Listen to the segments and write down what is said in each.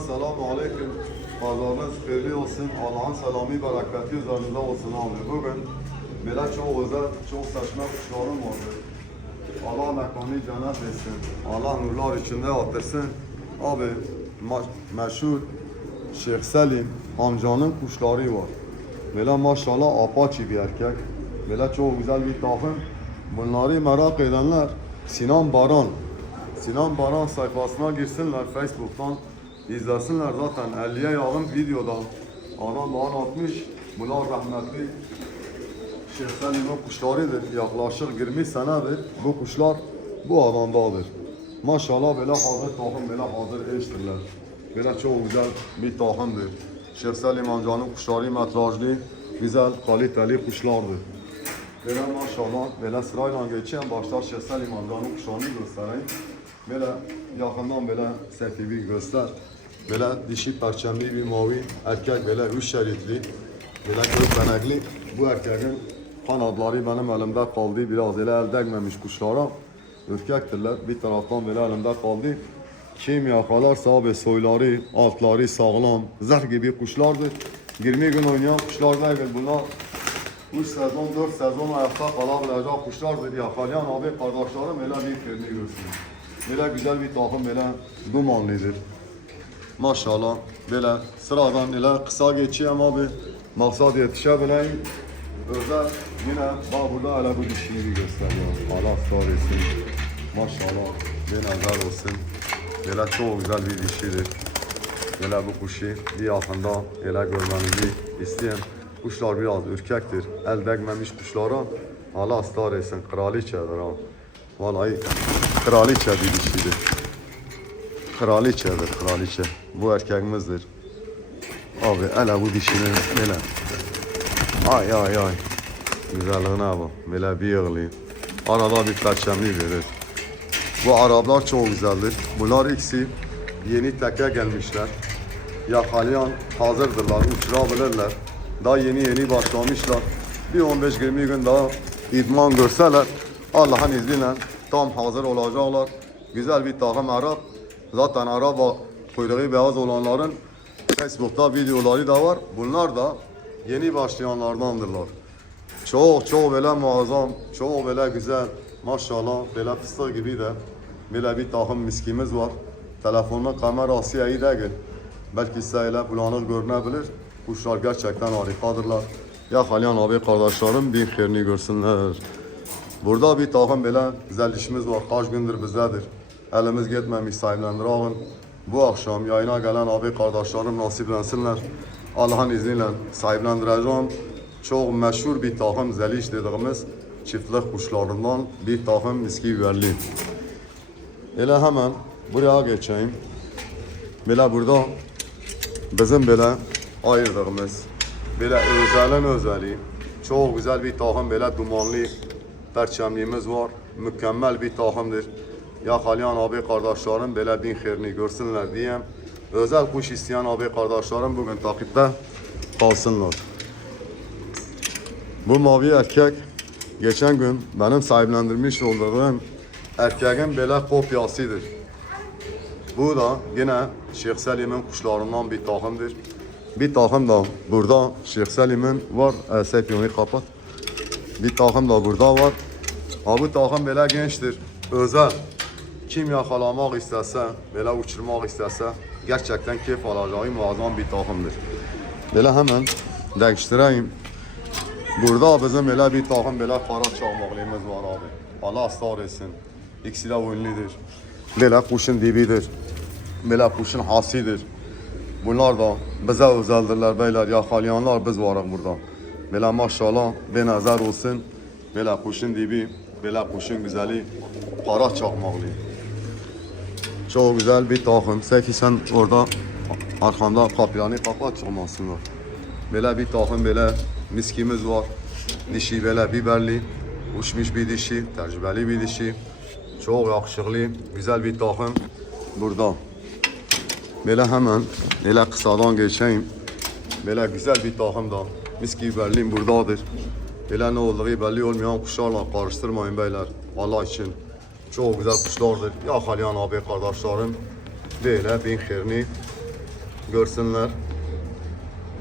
selamu aleyküm. Pazarınız hayırlı olsun. Allah'ın selamı, bereketi üzerinize olsun abi. Bugün böyle çok özel, çok saçma kuşlarım vardı. Allah mekanı cennet etsin. Allah nurlar içinde yatırsın. Abi meşhur Şeyh Selim amcanın kuşları var. Böyle maşallah apaçi bir erkek. Böyle çok güzel bir takım. Bunları merak edenler Sinan Baran. Sinan Baran sayfasına girsinler Facebook'tan. İzlesinler zaten 50'ye yakın videoda. Adam bana atmış. Bunlar rahmetli Şeyh Selim'in kuşlarıdır. Yaklaşık 20 senedir bu kuşlar bu adamdadır. Maşallah böyle hazır takım, böyle hazır eştirler. Böyle çok güzel bir takımdır. Şeyh Selim amcanın kuşları metrajlı, güzel, kaliteli kuşlardır. Böyle maşallah böyle sırayla geçen başta Şeyh Selim amcanın kuşlarını göstereyim. Böyle yakından böyle sefi bir göster. Böyle dişi perçemli bir mavi erkek böyle üç şeritli. Böyle göz benekli. Bu erkeğin kanatları benim elimde kaldı. Biraz öyle el değmemiş kuşlara. Ürkektirler. Bir taraftan böyle elimde kaldı. Kim yakalarsa abi soyları, altları sağlam, zırh gibi kuşlardır. 20 gün oynayan kuşlar değil bunlar. 3 sezon, 4 sezon ayakta kalabilecek kuşlardır. Yakalayan abi kardeşlerim öyle bir filmi görsün. Böyle güzel bir takım, böyle dumanlıdır. Maşallah böyle sıradan ile kısa geçeyim abi. Maksat yetişebileyim. Özel yine bak burada hele bu dişini gösteriyor. Allah olsun. Maşallah bir nazar olsun. Böyle çok güzel bir dişidir. Böyle bu kuşu bir yakında ele görmenizi isteyen kuşlar biraz ürkektir. El değmemiş kuşlara Allah ısrar etsin. Kraliçedir ha. Vallahi kraliçe bir dişidir. Kraliçedir, kraliçe. Bu erkeğimizdir. Abi hele bu dişini böyle. Ay ay ay. Güzelliğine bak. Böyle bir yığılayım. Arada bir perçemli verir. Bu Araplar çok güzeldir. Bunlar ikisi yeni teke gelmişler. Yakalayan hazırdırlar, uçurabilirler. Daha yeni yeni başlamışlar. Bir 15-20 gün daha idman görseler Allah'ın izniyle tam hazır olacaklar. Güzel bir takım Arap. Zaten Arap ve kuyruğu beyaz olanların Facebook'ta videoları da var. Bunlar da yeni başlayanlardandırlar. Çok çok böyle muazzam, çok böyle güzel. Maşallah böyle fıstık gibi de böyle bir takım miskimiz var. Telefonun kamerası iyi değil. Belki size bulanık görünebilir. Kuşlar gerçekten harikadırlar. Yakalayan abi kardeşlerim bir xeyrini görsünler. Burada bir takım böyle güzel işimiz var. Kaç gündür bizdedir. Elimiz gitmemiş sahiplendirelim. Bu akşam yayına gelen abi kardeşlerim nasiplensinler. Allah'ın izniyle sahiplendireceğim. Çok meşhur bir takım zeliş dediğimiz çiftlik kuşlarından bir takım miski biberli. Hele hemen buraya geçeyim. Böyle burada bizim böyle ayırdığımız böyle özelin özeli çok güzel bir takım böyle dumanlı perçemliğimiz var. Mükemmel bir takımdır. Yakalayan abi kardeşlerim böyle bin xeyrini görsünler diyeyim. Özel kuş isteyen abi kardeşlerim bugün takipte kalsınlar. Bu mavi erkek geçen gün benim sahiplendirmiş olduğum erkeğin böyle kopyasıdır. Bu da yine Şeyh Selim'in kuşlarından bir takımdır. Bir takım da burada Şeyh Selim'in var. E, Sepiyonu kapat. Bir takım da burada var. Ha bu takım böyle gençtir. Özel. Kim yakalamak istese, böyle uçurmak istese gerçekten keyif alacağı muazzam bir takımdır. Böyle hemen değiştireyim. Burada bizim böyle bir takım böyle para çalmaklığımız var abi. Allah ısrar etsin. İkisi de ünlüdür. Böyle kuşun dibidir. Böyle kuşun hasidir. Bunlar da bize özeldirler beyler. Yakalayanlar biz varız burada. Böyle maşallah bir nazar olsun. Böyle kuşun dibi, böyle kuşun güzeli. Para çakmaklı. Çok güzel bir takım. Seki sen orada arkamda kapılarını kapat çıkmasınlar. Böyle bir takım böyle miskimiz var. Dişi böyle biberli. Uçmuş bir dişi, tecrübeli bir dişi. Çok yakışıklı, güzel bir takım burada. Böyle hemen böyle kısadan geçeyim. Böyle güzel bir takım da miski biberliğim buradadır. Böyle ne olduğu belli olmayan kuşlarla karıştırmayın beyler. Allah için. Çok güzel kuşlardır. Yakalayan abi kardeşlerim. Böyle bin xeyrini görsünler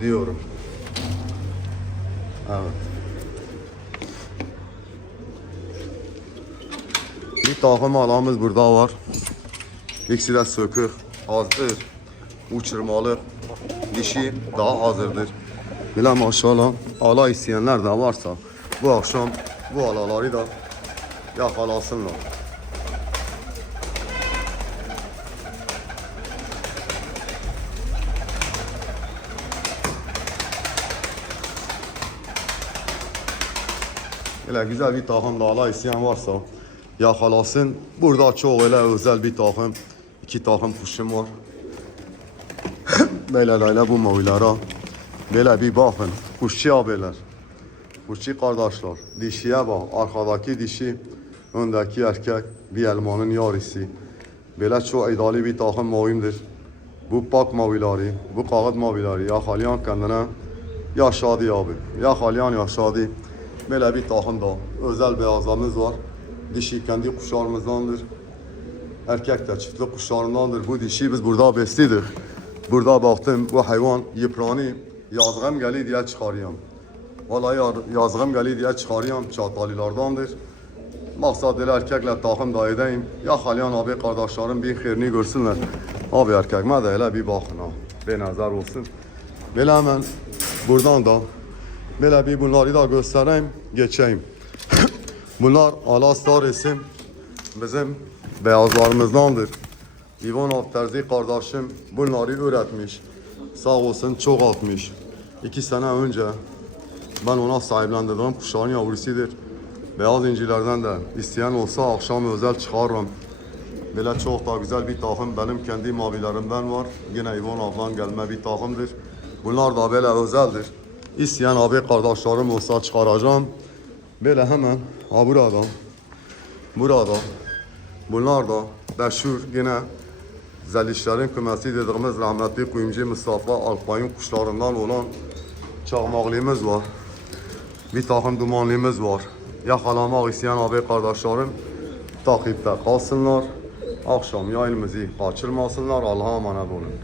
diyorum. Evet. Bir takım alamız burada var. İkisi de sökük, hazır, uçurmalı, dişi daha hazırdır. Bile maşallah ala isteyenler de varsa bu akşam bu alaları da yakalasınlar. Öyle güzel bir takım da ala isteyen varsa yakalasın. Burada çok öyle özel bir takım. iki takım kuşum var. böyle böyle bu mavilara. Böyle bir bakın. Kuşçu abiler. Kuşçu kardeşler. Dişiye bak. Arkadaki dişi. Öndeki erkek. Bir elmanın yarısı. Böyle çok iddialı bir takım mavimdir. Bu pak mavileri, bu kağıt mavileri yakalayan kendine yaşadı abi. Yakalayan yaşadı. Böyle bir takım da özel beyazlarımız var. Dişi kendi kuşlarımızdandır. Erkek de çiftlik kuşlarındandır. Bu dişi biz burada besledik. Burada baktım bu hayvan yıpranı yazgım geli diye çıkarıyorum. Vallahi yazgım geli diye çıkarıyorum. Çatalilardandır. Maksat erkekle takım da edeyim. Yakalayan abi kardeşlerim bir xeyrini görsünler. Abi erkekme de hele bir bakın ha. Bir nazar olsun. Hemen buradan da böyle bir bunları da göstereyim. Geçeyim. Bunlar Alastar isim bizim beyazlarımızdandır. İvan Terzi kardeşim bunları üretmiş. Sağ olsun çok atmış. İki sene önce ben ona sahiplendirdim. Kuşların yavrusudur. Beyaz incilerden de isteyen olsa akşam özel çıkarırım. Böyle çok da güzel bir takım benim kendi mavilerimden var. Yine İvan ablan gelme bir takımdır. Bunlar da böyle özeldir. İsteyen abi kardeşlerim olsa çıkaracağım. Böyle hemen ha burada. Burada. Bunlar da meşhur yine Zelişlerin kümesi dediğimiz rahmetli kuyumcu Mustafa Alpay'ın kuşlarından olan çakmaklığımız var. Bir takım dumanlığımız var. Yakalamak isteyen abi kardeşlerim takipte kalsınlar. Akşam yayınımızı kaçırmasınlar. Allah'a emanet olun.